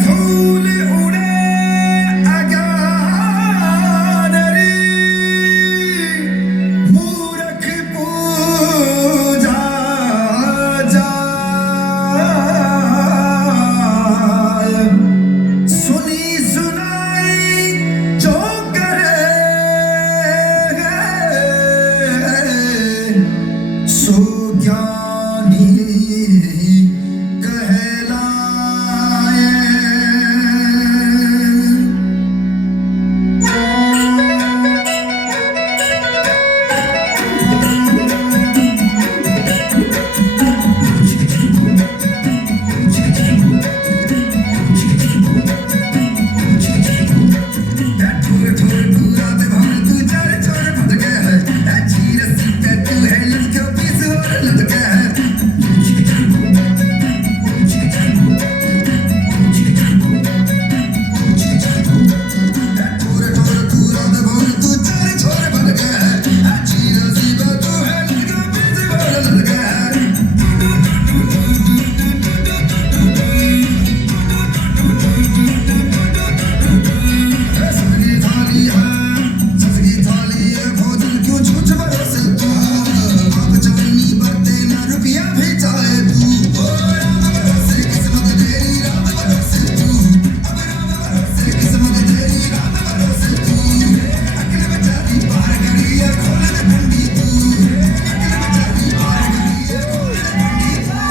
धूल उड़े अज्ञानरी मूरख पूजा जाय सुनी सुनाई जो करे सो ज्ञानी कहलाए। ठोर ठोर पूरा दे भान तू चार चोर भटके है चीर सी पे तू है लटके पीस और लटके है ठोर ठोर पूरा दे भान तू चार चोर भटके है चीर सी पे तू है लटके पीस और लटके है। सजगी थाली है भोजन क्यों झूठ भरोसे तू बाप चांदनी बरते ना रुपया भेजाए तू ओ राम भरोसे किस्मत तेरी राम भरोसे तू अब राम भरोसे किस्मत तेरी राम भरोसे तू अकल बेचारी पार करी है खोल दे ठंडी तू अकल बेचारी पार करी है खोल दे ठंडी तू।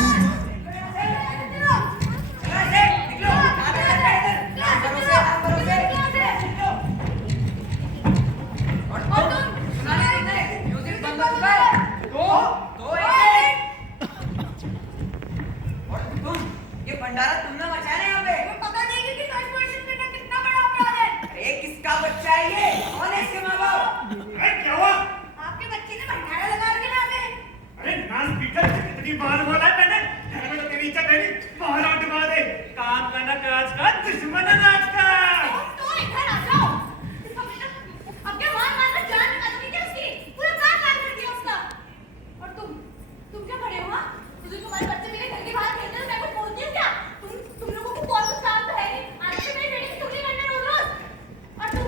ये भंडारा तुमने मचाया है यहाँ पे। पता नहीं कि कॉर्पोरेशन में कितना बड़ा अपराध है। अरे किसका बच्चा है ये? कौन है इसके माँ बाप? अरे क्या हुआ? आपके बच्चे ने भंडारा लगा के नाचे। अरे नाच स्पीकर से कितनी बार बोला है मैंने घर में तो तेरी इज्जत है नहीं बाहर आउट उठवा दे काम का ना काज का दुश्मन है नाच का। तो इधर आ जाओ। अब क्या मार मारकर जान निकाल दी क्या उसकी? पूरा काम काट कर दिया उसका। और तुम क्या खड़े हो हाँ? तुम्हारे बच्चे मेरे घर के बाहर खेलते हैं मैं कुछ बोलती हूँ क्या? तुम लोगों को बहुत कुछ काम तो है नहीं। आज से मेरी बेटी की चुगली करना रोज रोज। और तू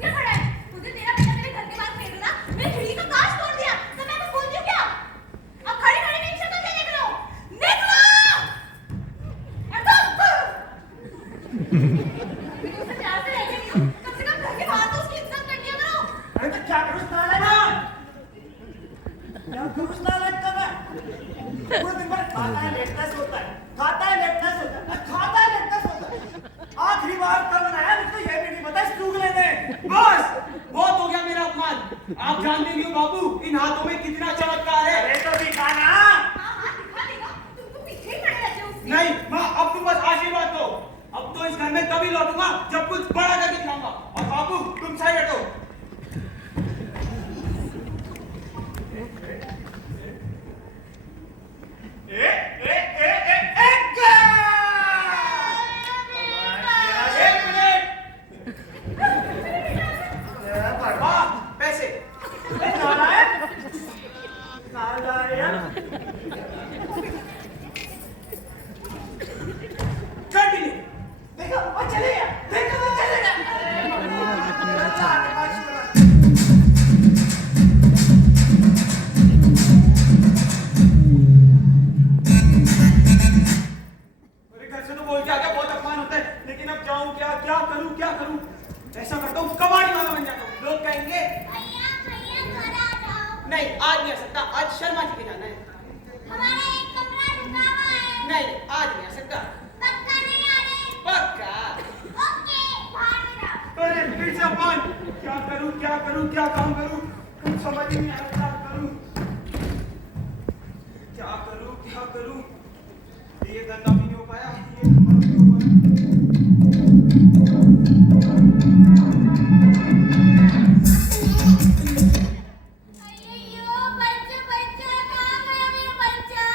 क्या खड़ा है? मुझे तेरा बेटा मेरे घर के बाहर खेल रहा मेरी खिड़की का कांच तोड़ दिया तो मैं कुछ बोलती हूँ क्या? अब खड़े खड़े मेरी शक्ल से निकलो निकलो। और तुम उससे प्यार से रहती नहीं हो कम से कम घर के बाहर तो उसकी इज्जत कर दिया करो। अरे तो क्या करूँ साला ना क्या करूँ साला का मैं पूरे दिन भर खाता है लेटता सोता है खाता है लेटता सोता है खाता है लेटता सोता है। आखिरी बार कब बनाया मुझे तो ये भी नहीं पता इस चुगले ने। बस बहुत हो गया मेरा अपमान। आप जानते नहीं हो बाबू इन हाथों में कितना चमत्कार है। अरे तो दिखा ना। हाँ दिखा देगा तुम पीछे ही खड़े रहते हो उसके। नहीं माँ अब तुम बस आशीर्वाद दो। अब तो इस घर में तभी लौटूंगा जब कुछ बड़ा करके दिखाऊंगा। और बाबू तुम सही बैठो। एक मिनट वाह पैसे कंटिन्यू। देखो वो चले गया देखो वो चले गया। मेरे घर से तो बोल के आ गया बहुत अपमान होता है लेकिन अब जाऊं क्या क्या करूं ऐसा करता हूँ कबाड़ी वाला बन जाता हूँ। लोग कहेंगे नहीं आज नहीं आ सकता आज शर्मा जी के जाना है। हमारा एक कमरा रुका हुआ है। नहीं आज नहीं आ सकता पक्का नहीं आ रहे? पक्का। ओके बाहर में जाओ। अरे फिर से अपमान क्या करूं क्या काम करूं कुछ समझ ही नहीं आ रहा क्या करूं ये धंधा भी नहीं हो पाया ये धंधा भी नहीं हो पाया। अय्यो बच्चा कहाँ गया मेरा बच्चा?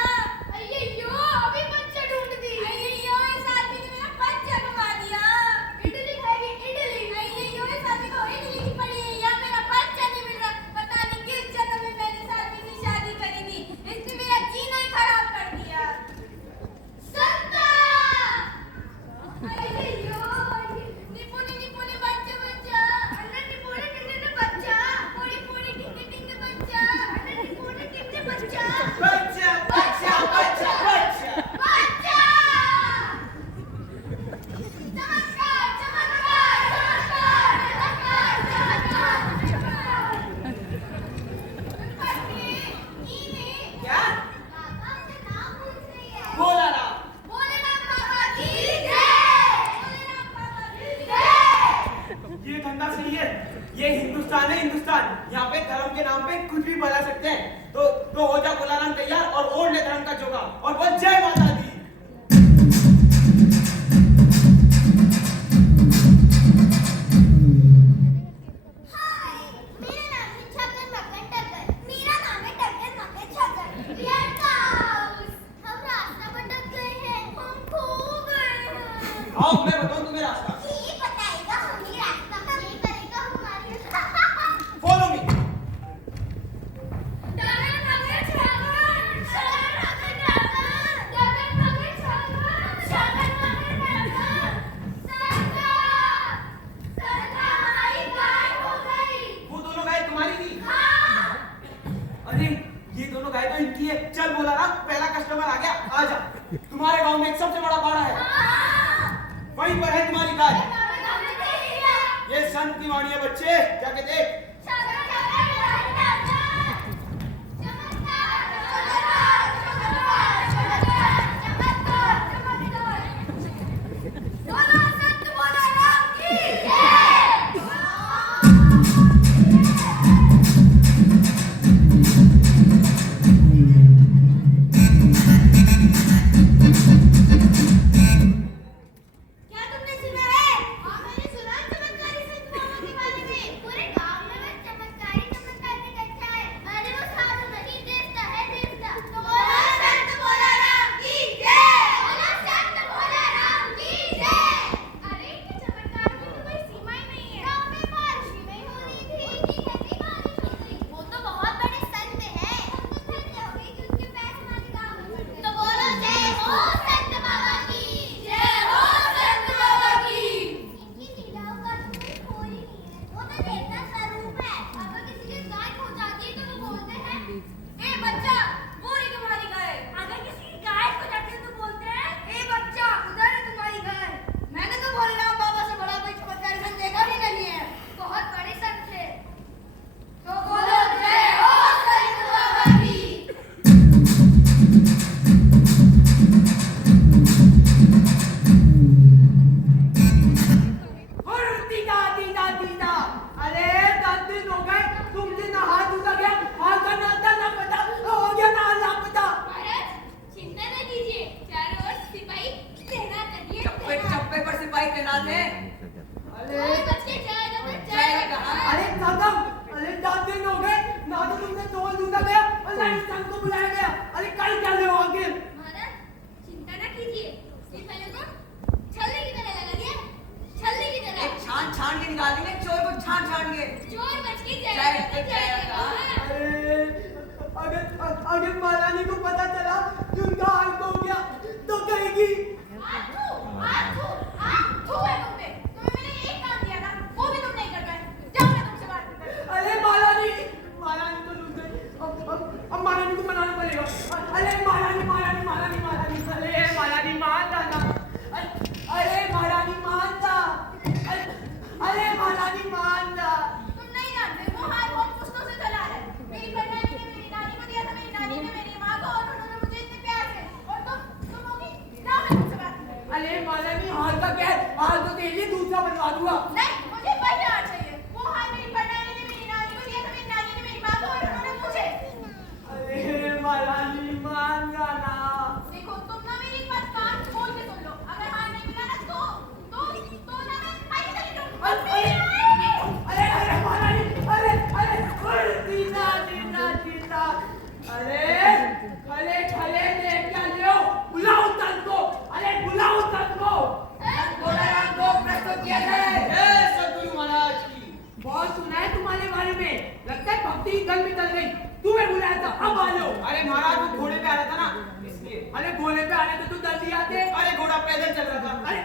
अय्यो अभी बच्चा ढूंढ दी। अय्यो इस आदमी ने मेरा बच्चा घुमा दिया। इडली खाएगी इडली। अय्यो इस आदमी को इडली की पड़ी है या मेरा बच्चा नहीं मिल रहा। पता नहीं किस जन्म में मैंने इस आदमी से शादी करी थी। इसने मेरा जीना ही खराब कर दिया। संत हिंदुस्तान, यहाँ पे धर्म के नाम पे कुछ भी बोला सकते हैं। तो हो जा बुलाना तैयार और ओढ़ ले धर्म का जोगा और बोल जय माता दी। आओ मैं बताऊं तुम्हें रास्ता। Follow me. वो दोनों गाय तुम्हारी थी? अरे ये दोनों गाय तो इनकी है। चल बोला ना, पहला कस्टमर आ गया, आ जा। तुम्हारे गांव में एक सबसे बड़ा बाड़ा है, वहीं पर है तुम्हारी गाय। ये संत की वाणी है बच्चे, जाके देख। अगर मालानी को पता चला कि उनका हाल हो गया तो कहेगी अरे मालानी तो लूट गई। अब मालानी को मनाना पड़ेगा। अरे मालानी अरे मालानी मान जाना। अरे मालानी मान जा। अरे मालानी मान जा। तुम नहीं जानते वो हाल बहुत मुश्किल से चला है। मेरी परनानी ने मेरी नानी को दिया था, मेरी नानी ने मेरी माँ को, और उन्होंने मुझे इतने प्यार से। और तुम होगी ना मैं तुमसे बात नहीं करती। अरे मालानी हाल का क्या है? हाल तो तेरे लिए दूसरा बनवा दूंगा। नहीं, मुझे वही हाल चाहिए। वो हाल मेरी परनानी ने मेरी नानी को दिया था, मेरी नानी ने मेरी माँ को, और उन्होंने मुझे। अरे मालानी मान जाना। देखो तुम ना मेरी एक बात कान खोल के सुन लो। अगर हाल नहीं मिला ना तो ना मैं आई नहीं रहूंगी। अरे मालानी दीदा अरे खले ले क्या लियो? बुलाओ तन को। अरे बुलाओ तन को। बोलाराम को प्रस्तुत किया जाए। सदगुरु महाराज की बहुत सुना है तुम्हारे बारे में। लगता है भक्ति की गल निकल गई। तुम्हें बुलाया था, अब आ जाओ। अरे महाराज वो घोड़े पे आ रहा था ना, इसलिए। अरे घोड़े पे आने तो तुम जल्दी आते। अरे घोड़ा पैदल चल रहा था। अरे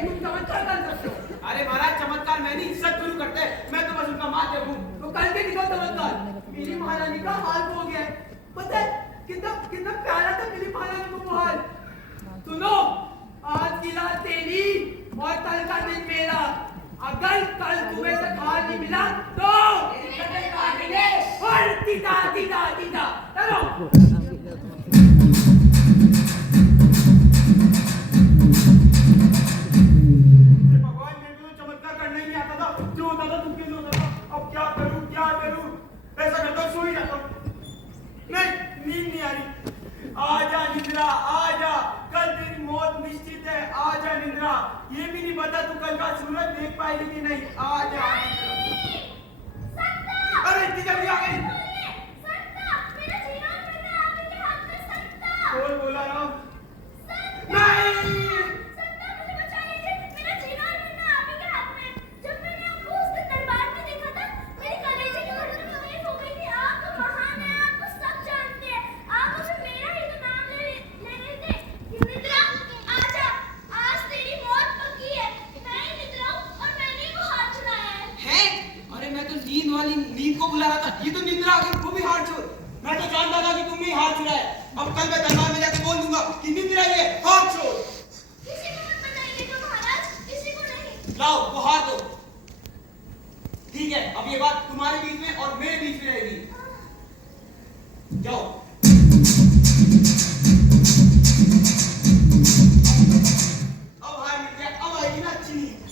तुम चमत्कार कर सकते हो। अरे महाराज चमत्कार मैं नहीं, सदगुरु करते हैं। मैं तो बस उनका माध्यम हूँ। तो कल के निकल चमत्कार। मेरी महारानी का हाल हो गया है। पता है कितना प्यारा था मेरी महारानी को वो हाल। सुनो, आज की रात तेरी और कल का दिन मेरा। अगर कल तुम्हें से हाल नहीं मिला तो और दीदा चलो। भगवान मेरे को चमत्कार करना ही नहीं आता था। जो होता था तुम के लिए होता था। अब आजा निद्रा आजा, कल तेरी मौत निश्चित है। आजा निद्रा, ये भी नहीं पता तू कल का सूरज देख पाएगी कि नहीं। आजा अरे इतनी जल्दी आ गई। कौन बोला राम? नहीं नींद को बुला रहा था, ये तो निद्रा आ गई, वो भी हाथ छोड़। मैं तो जानता था कि तुमने ही हाथ छुड़ाया। अब कल मैं दरबार में जाके बोल दूंगा कि निद्रा ये हाथ छोड़। किसी को मत बताइएगा महाराज, किसी को नहीं। लाओ वो हाथ दो। ठीक है, अब ये बात तुम्हारे बीच में और मेरे बीच में रहेगी। जाओ। अब हार मिल गया, अब आएगी ना अच्छी नींद।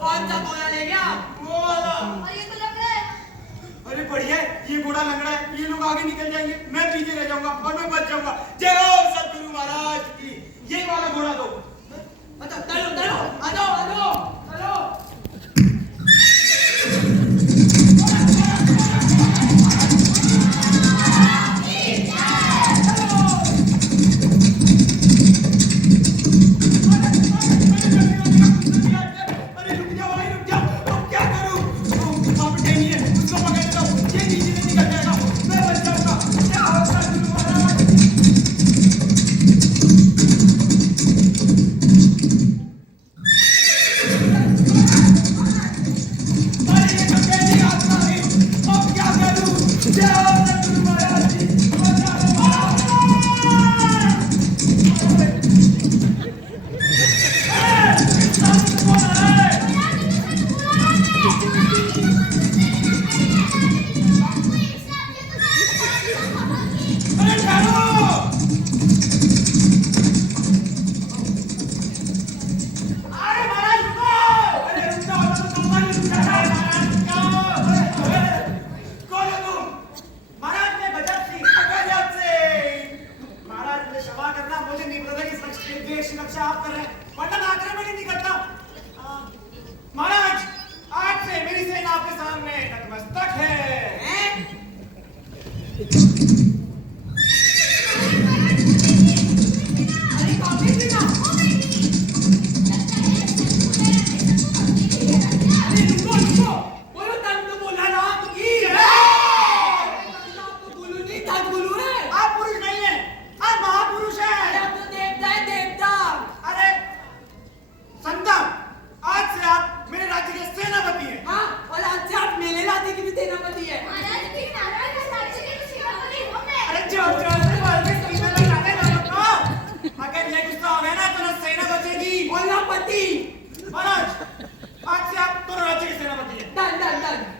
कौन सा घोड़ा ले गया? वो वाला। और ये तो लग रहा है। अरे बढ़िया है, ये घोड़ा लग रहा है, ये लोग आगे निकल जाएंगे, मैं पीछे रह जाऊंगा और मैं बच जाऊंगा। जय हो सतगुरु महाराज की। ये वाला घोड़ा दो। अच्छा चलो चलो, आ जाओ आ जाओ चलो। महाराज, आज से मेरी सेना आपके सामने नतमस्तक है। महाराज, आज से आप दोनों राज्य के सेनापति हैं। Done done done.